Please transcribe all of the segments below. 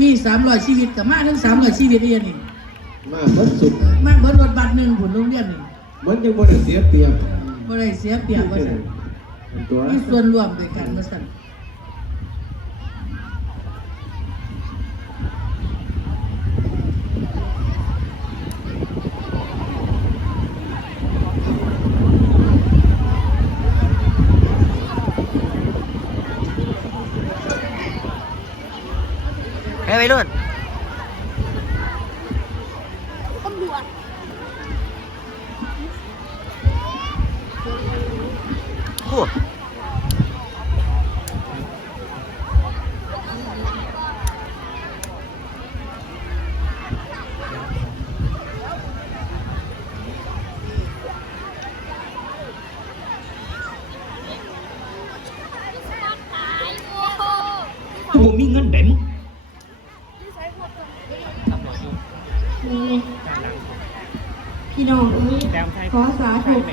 มีสามร้อยชีวิตกับมาทั้งสามร้อยชีวิตเรียนนี่มาเบิดสุดมาเบิดรถบัสหนึ่งผุนโรงเรียนนี่มันยังบ่ได้เสียเปรียบบ่ได้เสียเปรียบว่าซั่นตัวมีส่วนร่วมด้วยกันว่าซั่น ฮ้ยวัยรุ่น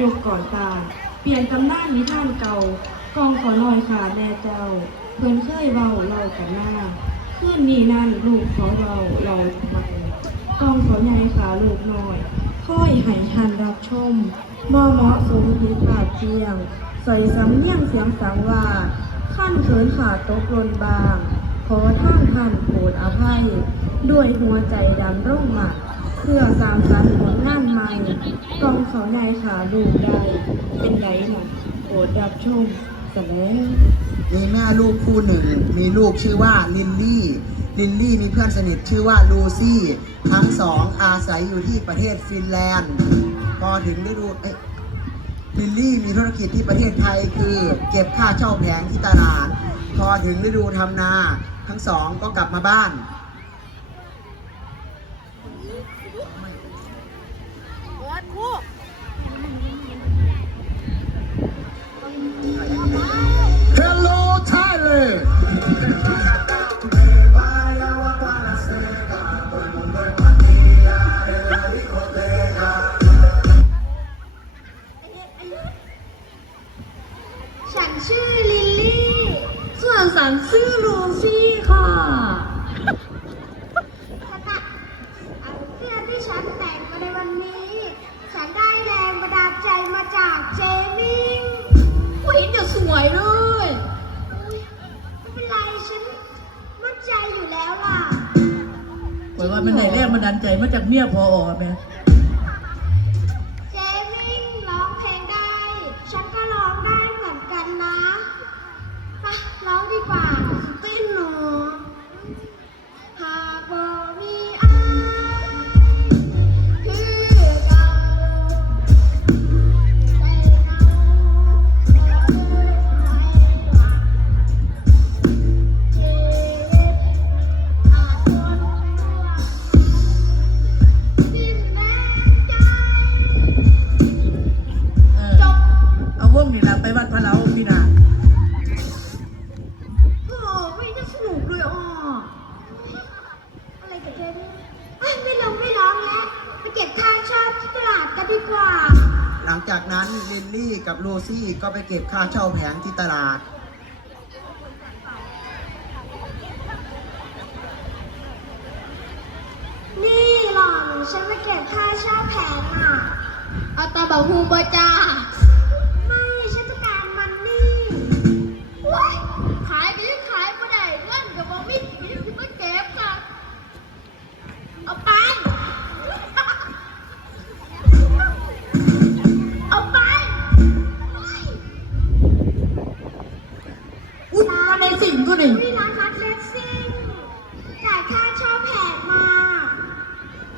ยกก่อนตา เปลี่ยนตำนานนิทานเก่า กองขอหน่อยค่ะแม่เจ้า เพิ่นเคยเว้าเล่ากันหน้าคืนนี้นั่นลูกเขาเว้าเราไมกองขอใหญ่ค่ะลูกน้อยค่อยให้ทันรับชมบ่เหมาะสมที่ขาดเพียง ใส่สำเนียงเสียงสังว่าขั้นเขินขาดตกลนบาง ขอท่านท่านโปรดอภัย ด้วยหัวใจดำร่มหมักเพื่อสางสรรค์ผลงานใหม่ กองเขาในขาลูกได้ เป็นไงน่ะโปรดรับชมสแล้วมีแม่ลูกคู่หนึ่ง มีลูกชื่อว่าลินลี่ ลินลี่มีเพื่อนสนิทชื่อว่าลูซี่ ทั้งสองอาศัยอยู่ที่ประเทศฟินแลนด์ พอถึงฤดูเอ้ยลินลี่มีธุรกิจที่ประเทศไทยคือ เก็บค่าเช่าแผงที่ตลาด พอถึงฤดูทำนา ทั้งสองก็กลับมาบ้าน เมียพอแม่ เก็บค่าเช่าแผงที่ตลาด นี่หล่อนฉันไปเก็บค่าเช่าแผงอะ เอาตาบะฮูบจ้า มันในสิ่งตัวหนึ่งนี่ร้านคัทเลสซิ่งจ่ายค่าช่าแผงมา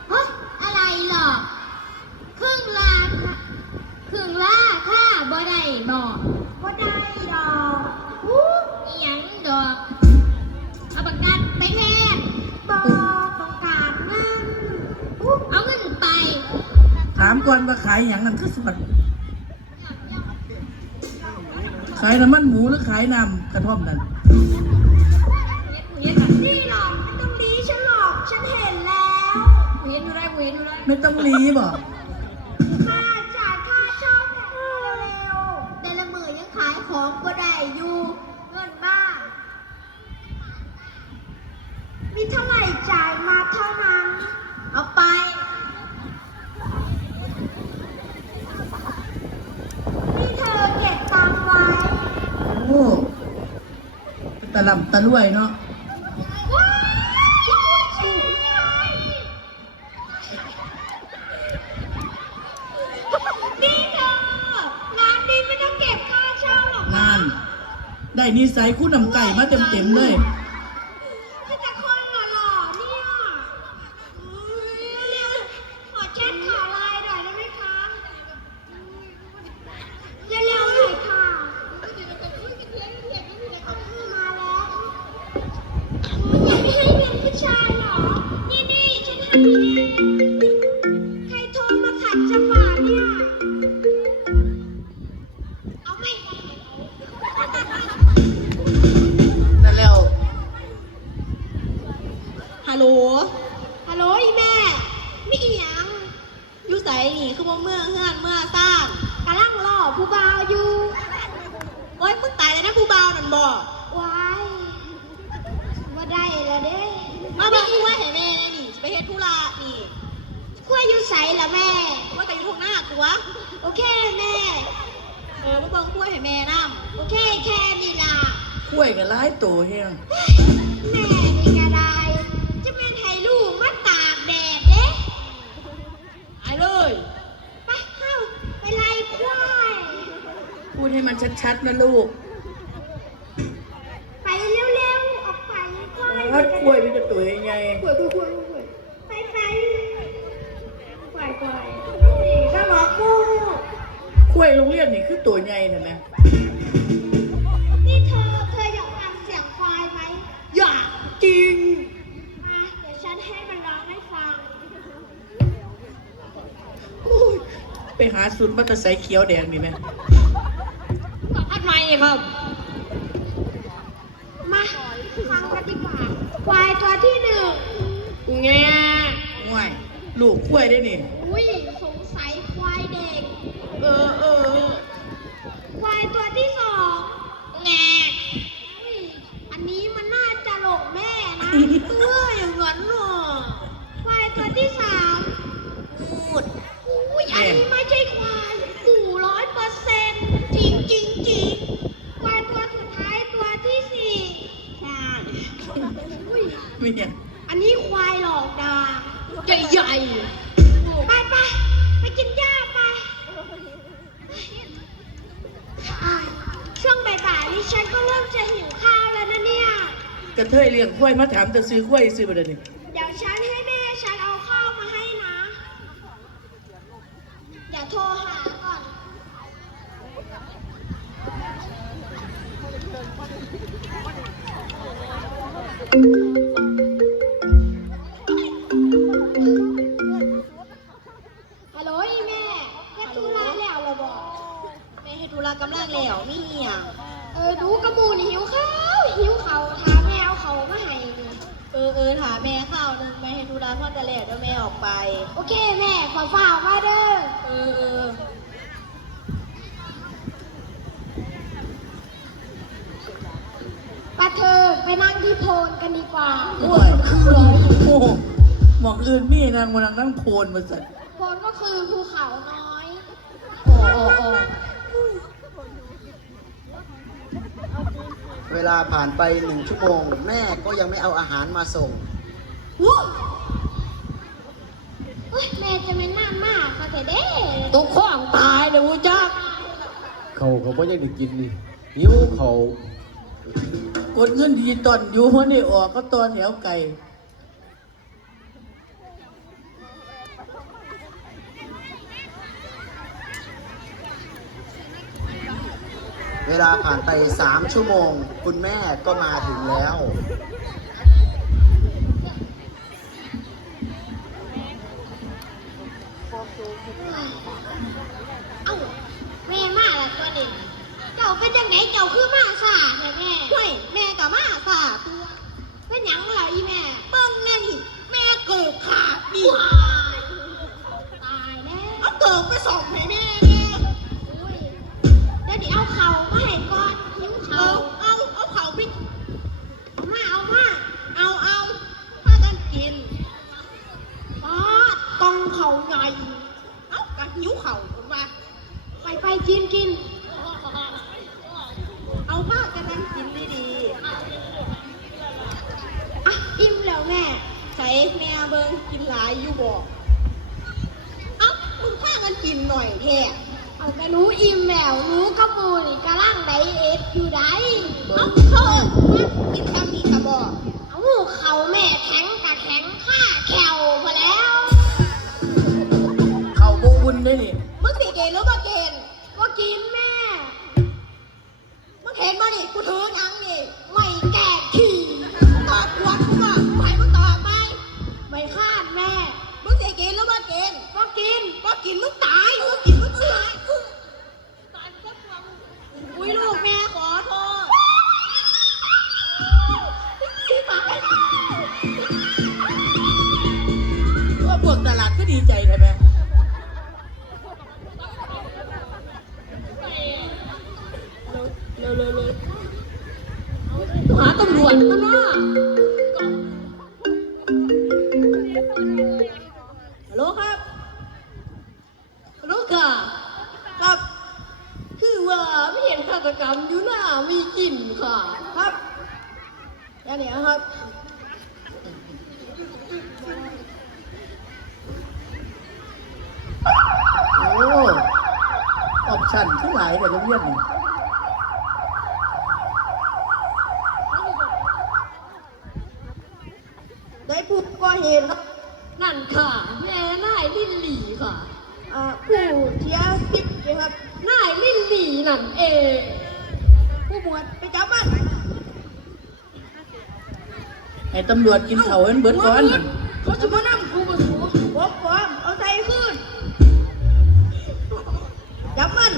เฮ้ยอะไรหรอครึ่งลาค่ะครึ่งลานค่ะบ่ได้บอกก็ได้ดอกอู้อีหยังดอก เอาประกันไปแทนบอต้องการเงินอู้เอาเงินไป ถามก่อนว่าขายอย่างนั้นคือสวัสดขายน้ำมันหมูหรือขายน้ำกระท่อมนั่น เนี่ยนี่หรอกไม่ต้องดีฉันหรอก ฉันเห็นแล้วเวียนดูได้เวียนดูได้ไม่ต้องรีบอะค่าจ่ายค่าเช่าแผงเร็วๆแต่ละมือยังขายของก็ได้อยู่เงินบ้ามีเท่าไหร่จ่ายมาเท่านั้น เอาไป นี่เธอเก็บตังค์ไว้ โอ้ตะลำตะลุ่ยเนาะว้ายคุณชี้นี่เธองานนี้ไม่ต้องเก็บค่าเช่าหรอกงานได้นิสัยคู่นำไก่มาเต็มๆเลย ธุระนี่คุยอยู่ใสล่ะแม่ว่าก็อยู่ทุ่งหน้ากูวะโอเคแม่ เออมาเบิ่งคุยให้แม่นำโอเคแค่นี้ล่ะคุ้ยกับร้ายโตเฮียแม่นี่ก็ได้จะเป็นไทยลูกมาตากแดดเด้ไอ้เลยไปเข้าไปไล่ควายพูดให้มันชัดๆนะลูก ไปเร็วๆ ออกไปควาย ถ้ากล้วยมันจะตัวยังไง ควายควายควายควายไปไปควายควายนี่ก็ล็อกกู กล้วย โรงเรียนนี่คือตัวใหญ่นะนะนี่เธอเคยอยากฟังเสียงควายไหมอยากจริงอะเดี๋ยวฉันให้มันร้องให้ฟังไปหาสุดมัตะไซเขียวแดงนี่ไหมอัดใหม่ครับ มาฟังกันดีกว่า ควายตัวที่หนึ่งแง่ง่วยลูกกล้วยได้นี่ อุ้ยสงสัยควายเด็ก เออเออเออ ควายตัวที่สองแงอุ๊ยอันนี้มันน่าจะหลงแม่นะเอออย่างนั้นหรอควายตัวที่สามอูดอุ้ยอันนี้ไม่ใช่ควายกูร้อยเปอร์เซ็นต์จริงจริงจริงควายตัวสุดท้ายตัวที่สี่ใช่อุ้ยมีอย่างอันนี้ควายหลอกดาใหญ่ใหญ่ไปไปไปกินหญ้าไปอะช่วงบ่ายๆนี้ฉันก็เริ่มจะหิวข้าวแล้วนะเนี่ย กระเทยเลี้ยงกล้วยมาถามจะซื้อกล้วยซื้อมาเดี๋ยวนี้เดี๋ยวฉันให้แม่ฉันเอาข้าวมาให้นะ เดี๋ยวโทรหาก่อน ฮัลโหลอีแม่แค่ธุระแล้วเหราบอก แม่ให้ธุระกำลังแล้วมีเหี่ยงเออดูกระมูนี่หิวข้าว เออเออถามแม่ข้าวหนึงแม่ให้ธุระพ่อจะแล้วแล้วแม่ออกไป โอเคแม่ขอฝากมาเด้อเออเออป้าเธอไปนั่งที่โพนกันดีกว่าโอ้ยโอ้โหหมองอื่นมีนางมานั่งนั่งโพนมาสัตว์โพนก็คือภูเขาน้อยโอ้โอ้โอ้เวลาผ่านไปหนึ่งชั่วโมง แม่ก็ยังไม่เอาอาหารมาส่ง วู้เฮ้ยแม่จะไม่น่ามากค่ะแต่เด้ตุ๊กข้องตายเดี๋ยวมูจักเขาเขาไม่ยังได้กินนี่หิวเขากดเงินดิจิตอลอยู่หัวนี่ออกก็ตอนแถวไก่เวลาผ่านไปสามชั่วโมง คุณแม่ก็มาถึงแล้ว เอ้าแม่มาแล้วตัวนี้เจ้าเป็นยังไงเจ้าคือมาสาแท้แม่เฮ้ยแม่กับมาสาตัวเป็นหยังเหรออีแม่ เบิ้งแน่นี่แม่เกิดขาดดิว้ายตายแล้วเอาเกิดไปส่งให้แม่แม่อุ้ยเดี๋ยวนี้เอาเข่ามาให้ก่อนหิวเอาเข่า กิน ป้ากองเขาใหญ่ เอ้ากัหิวเข่าผมว่า ไปไปกินกิน เอามากกันนั่งกินดี อะ อิ่มแล้วแม่ ๆใส่แม่เบิ่งกินหลายอยู่บอกเอ้ามึงพากันกินหน่อยแท้ เอากระหนูอิ่มแล้วหนูกับปูนี่กำลังไดเอทอยู่ไดเอ้าเขาเอิ้นว่ากินทำดีกะบอกเอาเขาแม่แข็งกะแข็งข้าแขวพอแล้ว เขาโบอุ่นได้นี่มึงสิเกณฑ์หรือบ่เกณฑ์ก็กินแม่ มึงเห็นบ่นี่กูถือหยังนี่ไม่แก่ขี่ หาตล่ะฮัลโหลครับฮัลโหลค่ะครับ คือว่าไม่เห็นฆาตกรรมอยู่หน้ามีกลิ่นค่ะ ครับแค่นี้ครับโอ้ออปชั่นทั้งหลายแต่โรงเรียนนี่ ตำรวจกินเขาให้นเบิดก่อนเขาจะมานั่งกูมาสูผมพร้อมเอาใจขึ้นจับมัน